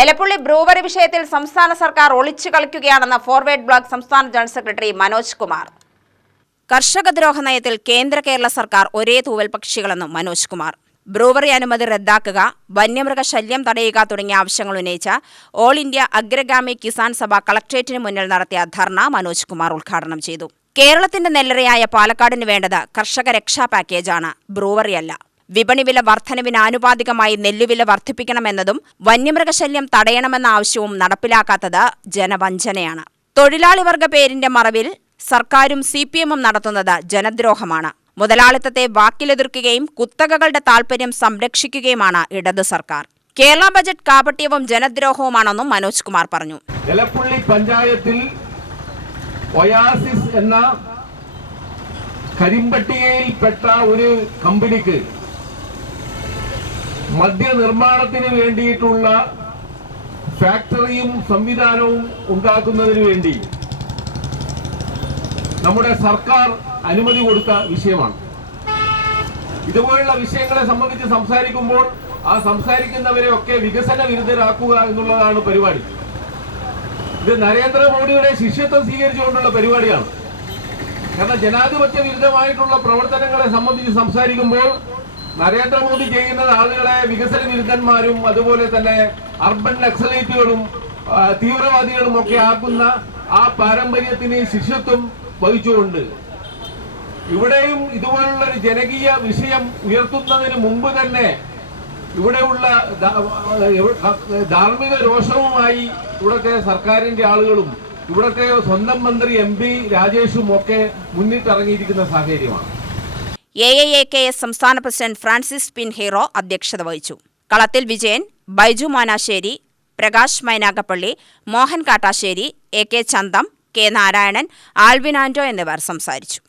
Elappully brewery വിഷയത്തിൽ സംസ്ഥാന സർക്കാർ ഒളിച്ചു കളിക്കുകയാണെന്ന് ഫോർവേഡ് ബ്ലോക്ക് സംസ്ഥാന ജനറൽ സെക്രട്ടറി മനോജ് കുമാർ. കർഷകദ്രോഹ നയത്തിൽ കേന്ദ്ര കേരള സർക്കാർ ഒരേ തൂവൽ പക്ഷികളെന്നും മനോജ് കുമാർ. ബ്രൂവറി അനുമതി റദ്ദാക്കുക, വന്യമൃഗ ശല്യം തടയുക തുടങ്ങിയ ആവശ്യങ്ങൾ ഉന്നയിച്ച ഓൾ ഇന്ത്യ അഗ്രഗാമി കിസാൻ സഭ കളക്ട്രേറ്റിന് മുന്നിൽ നടത്തിയ ധർണ മനോജ് കുമാർ ഉദ്ഘാടനം ചെയ്തു. കേരളത്തിന്റെ നെല്ലറയായ പാലക്കാടിന് വേണ്ടത് കർഷക രക്ഷാ പാക്കേജാണ്, ബ്രൂവറിയല്ല. വിപണി വില വർധനവിന് ആനുപാതികമായി നെല്ലുവില വർദ്ധിപ്പിക്കണമെന്നതും വന്യമൃഗശല്യം തടയണമെന്ന ആവശ്യവും നടപ്പിലാക്കാത്തത് ജനവഞ്ചനയാണ്. തൊഴിലാളി വർഗ പേരിന്റെ മറവിൽ സർക്കാരും CPM-ഉം നടത്തുന്നത് ജനദ്രോഹമാണ്. മുതലാളിത്തത്തെ വാക്കിലെതിർക്കുകയും കുത്തകകളുടെ താൽപര്യം സംരക്ഷിക്കുകയുമാണ് ഇടതു സർക്കാർ. കേരള ബജറ്റ് കാപട്യവും ജനദ്രോഹവുമാണെന്നും മനോജ് കുമാർ പറഞ്ഞു. എലപ്പുള്ളി പഞ്ചായത്തിൽ ഒയാസിസ് എന്ന കരിമ്പട്ടികയിൽപ്പെട്ട ഒരു കമ്പനിക്ക് മദ്യനിർമ്മാണത്തിന് വേണ്ടിയിട്ടുള്ള ഫാക്ടറിയും സംവിധാനവും ഉണ്ടാക്കുന്നതിന് വേണ്ടി നമ്മുടെ സർക്കാർ അനുമതി കൊടുത്ത വിഷയമാണ്. ഇതുപോലുള്ള വിഷയങ്ങളെ സംബന്ധിച്ച് സംസാരിക്കുമ്പോൾ ആ സംസാരിക്കുന്നവരെയൊക്കെ വികസന വിരുദ്ധരാക്കുക എന്നുള്ളതാണ് പരിപാടി. ഇത് നരേന്ദ്രമോദിയുടെ ശിഷ്യത്വം സ്വീകരിച്ചുകൊണ്ടുള്ള പരിപാടിയാണ്. കാരണം ജനാധിപത്യ വിരുദ്ധമായിട്ടുള്ള പ്രവർത്തനങ്ങളെ സംബന്ധിച്ച് സംസാരിക്കുമ്പോൾ നരേന്ദ്രമോദി ചെയ്യുന്നത് ആളുകളെ വികസന വിരുദ്ധന്മാരും അതുപോലെ തന്നെ അർബൻ നക്സലൈറ്റുകളും തീവ്രവാദികളും ഒക്കെ ആക്കുന്ന ആ പാരമ്പര്യത്തിന് ശിഷ്യത്വം വഹിച്ചുകൊണ്ട് ഇവിടെയും ഇതുപോലുള്ള ഒരു ജനകീയ വിഷയം ഉയർത്തുന്നതിന് മുമ്പ് തന്നെ ഇവിടെയുള്ള ധാർമ്മിക രോഷവുമായി ഇവിടുത്തെ സർക്കാരിന്റെ ആളുകളും ഇവിടുത്തെ സ്വന്തം മന്ത്രി MP രാജേഷും ഒക്കെ മുന്നിട്ടിറങ്ങിയിരിക്കുന്ന സാഹചര്യമാണ്. AIAKS സംസ്ഥാന പ്രസിഡന്റ് ഫ്രാൻസിസ് പിൻഹീറോ അധ്യക്ഷത വഹിച്ചു. കളത്തിൽ വിജയൻ, ബൈജു മാനാശ്ശേരി, പ്രകാശ് മൈനാഗപ്പള്ളി, മോഹൻ കാട്ടാശ്ശേരി, AK ചന്തം, K നാരായണൻ, ആൽവിൻ ആന്റോ എന്നിവർ സംസാരിച്ചു.